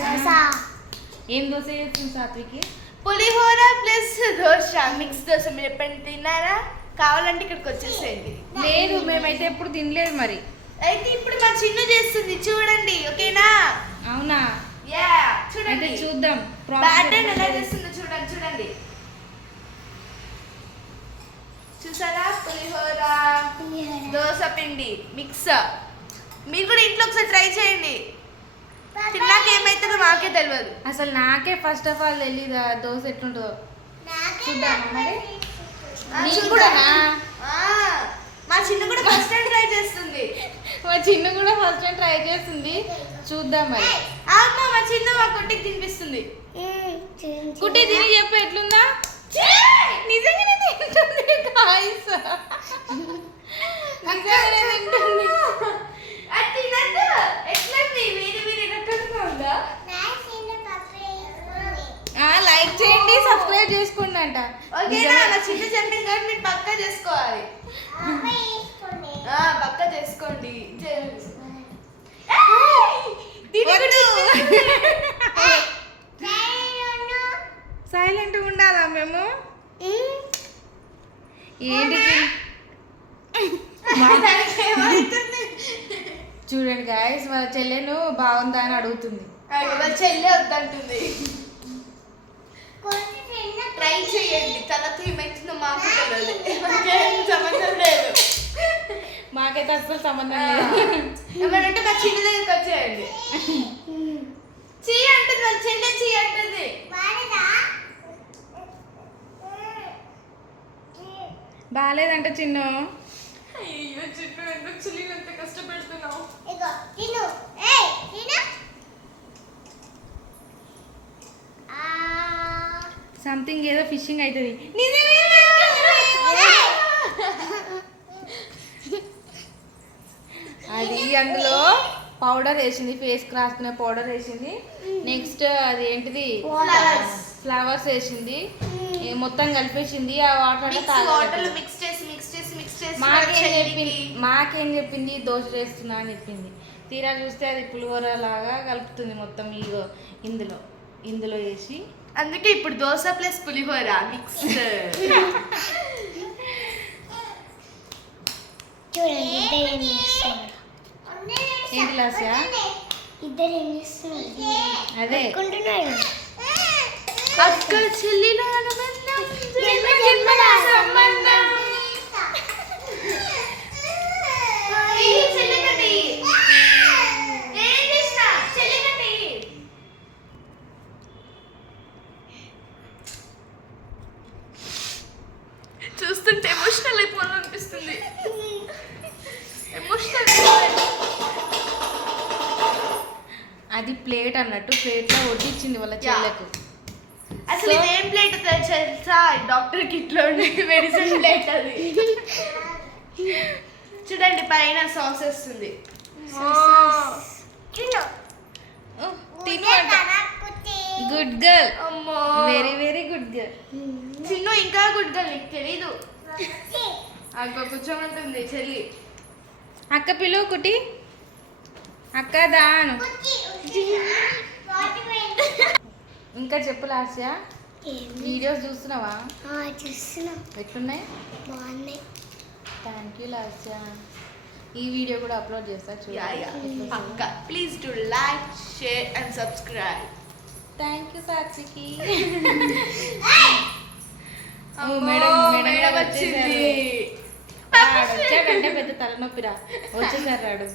దోశ. ఏం దోశ చేస్తుంది సాత్వికి? పులిహోర plus dosa, mix dosa. మీరు ఎప్పుడైనా తిన్నారా? కావాలంటే ఇక్కడికి వచ్చేసేయండి. లేదు, మేమైతే ఎప్పుడు తినలేదు మరి. అయితే ఇప్పుడు మా చిన్ను చేస్తుంది చూడండి, ఓకేనా? అవునా? యా, అయితే చూడండి చూద్దాం బ్యాటర్ ఎలా చేస్తుందో. చూడండి చూడండి, చూసారా? పులిహోర దోశ పిండి మిక్స్. మీరు కూడా ఇంట్లో ఒకసారి ట్రై చేయండి. తిన్నాక ఏమైతుందో మాకే తెలియదు. అసలు నాకే ఫస్ట్ ఆఫ్ ఆల్ తెలీదు ఆ దోశ ఎట్లుంటుందో. చూద్దామా మరి? నీకు కూడానా? మా చిన్ను కూడా ఫస్ట్ టైం ట్రై చేస్తుంది. మా చిన్ను కూడా ఫస్ట్ టైం ట్రై చేస్తుంది. చూద్దాం మరి. అమ్మ, మా చిన్ను మా కుట్టికి తినిపిస్తుంది. కుట్టి తిని చెప్పు ఎట్లుందా? నిజంగానే తింటుంది గాయ్స్. నిజంగానే తింటుంది. అది తినద్దు. ఎట్లుంది? వేరే వేరే రకంగా ఉందా? లైక్ చేయండి, సబ్స్క్రైబ్ చేసుకోండి అంట. ఓకేనా? మా చిన్ను చెప్పింది కాబట్టి మీరు పక్కా చేసుకోవాలి. పక్కా చేసుకోండి. సైలెంట్ ఉండాలా మేము? ఏంటి? చూడండి గాయస్, వాళ్ళ చెల్లెను బాగుందా అని అడుగుతుంది. వాళ్ళ చెల్లె వద్దంటుంది. ట్రై చేయండి, తర్వాత ఏమైతుందో మాకు తెలియదు. మాకేం సంబంధం లేదు. మాకైతే అస్సలు సంబంధం లేదు. ఏమనంటే మా చిన్న దగ్గరికి వచ్చేయండి. చీ అంటుంది వాళ్ళ చెల్లె, చీ అంటుంది. బాగాలేదంట చిన్న. అయ్యో చిన్ను, ఎందుకు చెల్లినంత కష్టపెడుతున్నావు? సంథింగ్ ఏదో ఫిషింగ్ అవుతుంది. అది అందులో పౌడర్ వేసింది, ఫేస్ కి రాసుకునే పౌడర్ వేసింది. నెక్స్ట్ అది ఏంటిది, ఫ్లవర్స్ వేసింది. మొత్తం కలిపేసింది. ఆ వాటర్ మాకేం చెప్పింది దోశ వేస్తున్నా అని చెప్పింది. తీరా చూస్తే అది పులిహోర లాగా కలుపుతుంది మొత్తం. ఇగో ఇందులో వేసి, అందుకే ఇప్పుడు దోశ ప్లస్ పులిహోర మిక్స్. ఏంటి లాస్యా? అదే అక్క చెల్లిన అనుబంధం, జన్మ జన్మల సంబంధం. చూస్తుంటే ఎమోషనల్ అయిపోవాలనిపిస్తుంది. ఎమోషనల్. అది ప్లేట్ అన్నట్టు, ప్లేట్లో వడ్డించింది వాళ్ళ చెల్లెకు. అసలు ఇదేం ప్లేట్ తెలుసా? డాక్టర్ కిట్లో ఉండే మెడిసిన్ ప్లేట్ అది. చూడండి, పైన సాస్ వస్తుంది. గుడ్ గర్ల్, అమ్మో, very very good girl. Chinnu ఇంకా గుడ్ గర్ల్, నీకు తెలీదు. అక్క కూర్చోమంటుంది చెల్లి. అక్క పిలువు కుటి. అక్క దాను. ఇంకా చెప్పు లాస్యా, వీడియోస్ చూస్తున్నావా? ఎట్లున్నాయి? బాగున్నాయి. Thank you Lasya. ఈ వీడియో కూడా అప్లోడ్ చేస్తా చూడండి. పక్క. Please do like, share and subscribe. Thank you Satviki. Madam వచ్చింది. వచ్చాడంటే పెద్ద తలనొప్పిరా. వచ్చేసారు.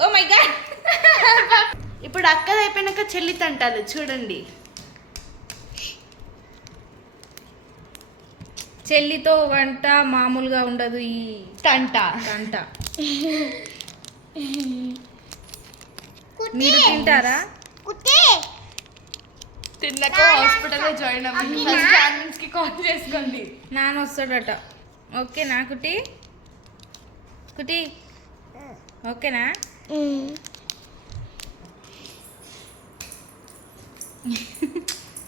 Oh my God. ఇప్పుడు అక్కది అయిపోయినాక చెల్లి తంటాలు చూడండి. చెల్లితో వంట మామూలుగా ఉండదు ఈ తంట. మీరు తింటారా? తిన్నాక హాస్పిటల్లో జాయిన్ అవ్వండి. ఫస్ట్ అంబులెన్స్ కి కాల్ చేసుకోండి. నాన్న వస్తాడట. ఓకేనా కుటి? ఓకేనా?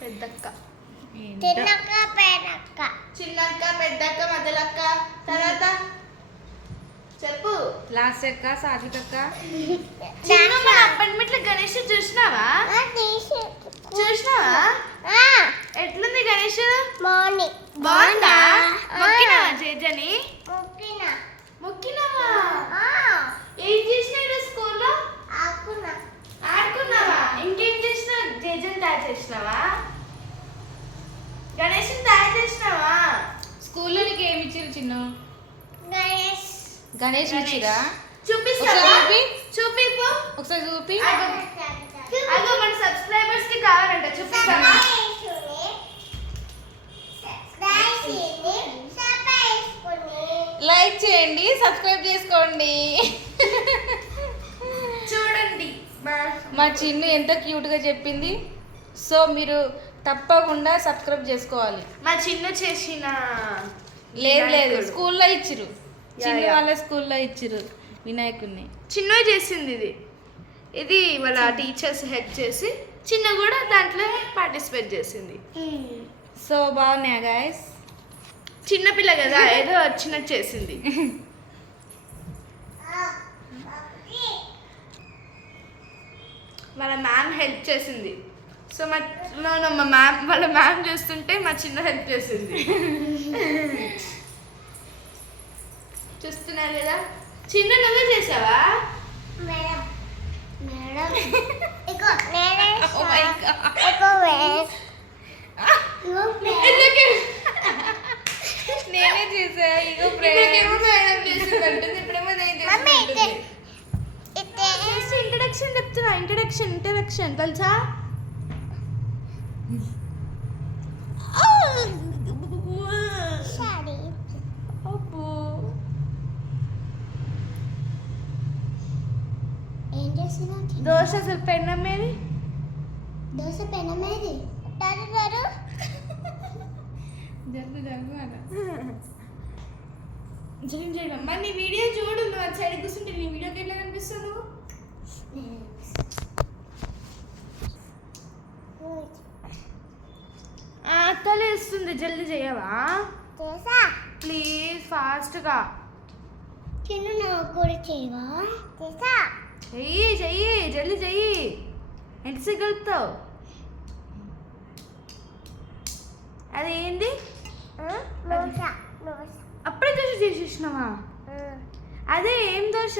పెద్దక్క, చిన్నక్క, చిన్నక్క, పెద్దక్క, మధ్యలక్క, తర్వాత చెప్పు. లాస్ట్ అక్క సాత్విక్ అక్క చిన్న మన అపార్ట్మెంట్ లో గణేష్ చూసినావా? చూసినావా? ఎట్లుంది గణేష్? బాగుందా? మొక్కినావా జేజని? మొక్కినావా? ఏం చేసినావు స్కూల్లో? ఆడుకున్నావా? ఇంకేం చేసినావు? జేజని తయారు చేసినావా? గణేష్ తయారు చేసినావా? స్కూల్లో నీకు ఏమి ఇచ్చారు చిన్న? గణేష్ ఇచ్చిరా? చూపిస్తావా? చూపిపో. ఒకసారి చూపి. అగో మన సబ్స్క్రైబర్స్ కి కావాలంట, చూపిస్తావా? లైక్ చేయండి, సబ్స్క్రైబ్ చేసుకోండి. చూడండి మా చిన్ను ఎంత క్యూట్ గా చెప్పింది. సో మీరు తప్పకుండా సబ్స్క్రైబ్ చేసుకోవాలి. మా చిన్న చేసిన లేదు స్కూల్లో ఇచ్చిరు, చిన్న యా. వాళ్ళ స్కూల్లో ఇచ్చిరు వినాయకుడిని. చిన్న చేసింది ఇది వాళ్ళ టీచర్స్ హెల్ప్ చేసి చిన్న కూడా దాంట్లో పార్టిసిపేట్ చేసింది. సో బాగున్నాయా గాయస్? చిన్న పిల్ల కదా ఏదో వచ్చినట్టు చేసింది. వాళ్ళ మ్యామ్ హెల్ప్ చేసింది. సో మా మ్యామ్ వాళ్ళ మ్యామ్ చేస్తుంటే మా చిన్న హెల్ప్ చేసింది. చూస్తున్నా లేదా? చిన్న నువ్వే చేసావా? Oh my God. నేనే చేసా. ఇగో ఇప్పుడేమో మేడం చేసింది అంటుంది, ఇప్పుడేమో నేను చేసింది. ఇంట్రడక్షన్ చెప్తున్నా. ఇంట్రడక్షన్ తెలుసా? అబ్బో. దోశ అసలు పెన్నమ్మేది? జరుగు అలా. చేయడం మరి నీ వీడియో చూడు. నువ్వు అది సైడ్ కూర్చుంటే నీ వీడియోకి ఎట్లా కనిపిస్తావు నువ్వు? అత్తలే ఇస్తుంది, జల్దీ చేయవా ప్లీజ్? ఫాస్ట్గా చెయ్యి జల్దీ చెయ్యి. ఎంతసేపు కలుపుతావు? అదేంటి? అప్పుడే దోశ చేసేసినావా? అదే ఏం దోశ?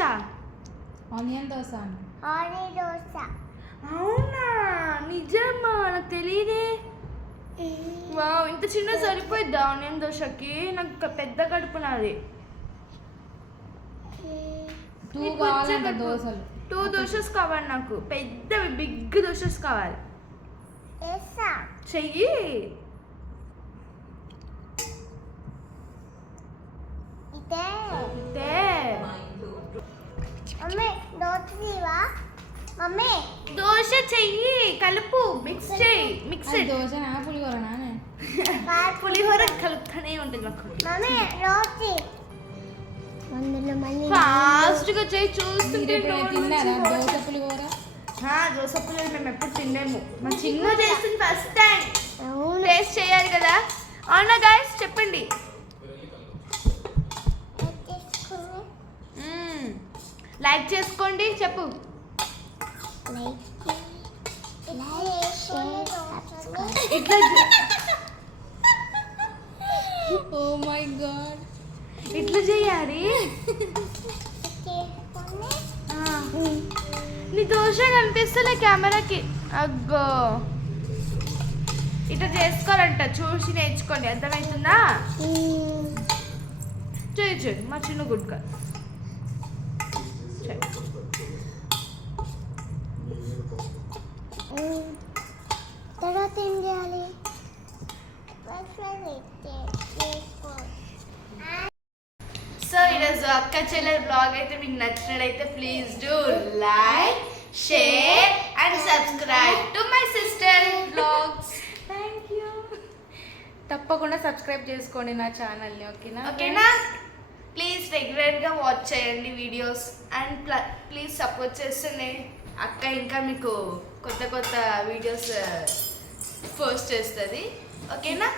ఆనియన్ దోశ. అవునా? నిజమా? నాకు తెలియదే. వావ్, ఇంత చిన్న సరిపోయిద్దా ఆనియన్ దోశకి? నాకు పెద్ద కడుపు నాది. 2 కావాలంట దోశలు. 2 దోశస్ కావాలి నాకు, పెద్దవి బిగ్ దోశస్ కావాలి. చెయ్యి. దోశ చెయ్యి, కలుపు, మిక్స్ చెయ్యి. మిక్స్ దోశ నా పులిహోరనా? పులిహోర కలుపుతానే ఉంటుంది మాకు. ఫాస్ట్ గా చేయి, చూస్తుంటే తిన్నారా దోశ పులిహోర? దోశ పులిహోర మేము ఎప్పుడు తిన్నాము. మా చిన్న చేస్తుంది ఫస్ట్ టైం. టేస్ట్ చేయాలి కదా? అవునా గాయస్? చెప్పండి. లైక్ చేసుకోండి. చెప్పు. ఇట్లా ఓ మై గాడ్, ఇట్లా చేయాలి. నీ దోశ కనిపిస్తలే కెమెరాకి. అగ్గో, ఇట్లా చేసుకోవాలంట. చూసి నేర్చుకోండి, అర్థమవుతుందా? చేయి మా చిన్న గుడ్క. తర్వాత ఏం చేయాలి? సో ఈరోజు అక్క చెల్లెల బ్లాగ్ అయితే మీకు నచ్చినట్లయితే please do like, share and subscribe to my sister blogs. Thank you. తప్పకుండా సబ్స్క్రైబ్ చేసుకోండి నా ఛానల్ని. ఓకేనా? ప్లీజ్ రెగ్యులర్గా వాచ్ చేయండి వీడియోస్ అండ్ ప్లీజ్ సపోర్ట్ చేస్తేనే అక్క ఇంకా మీకు కొత్త వీడియోస్ పోస్ట్ చేస్తుంది. ఓకేనా?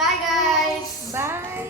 Bye guys. బాయ్.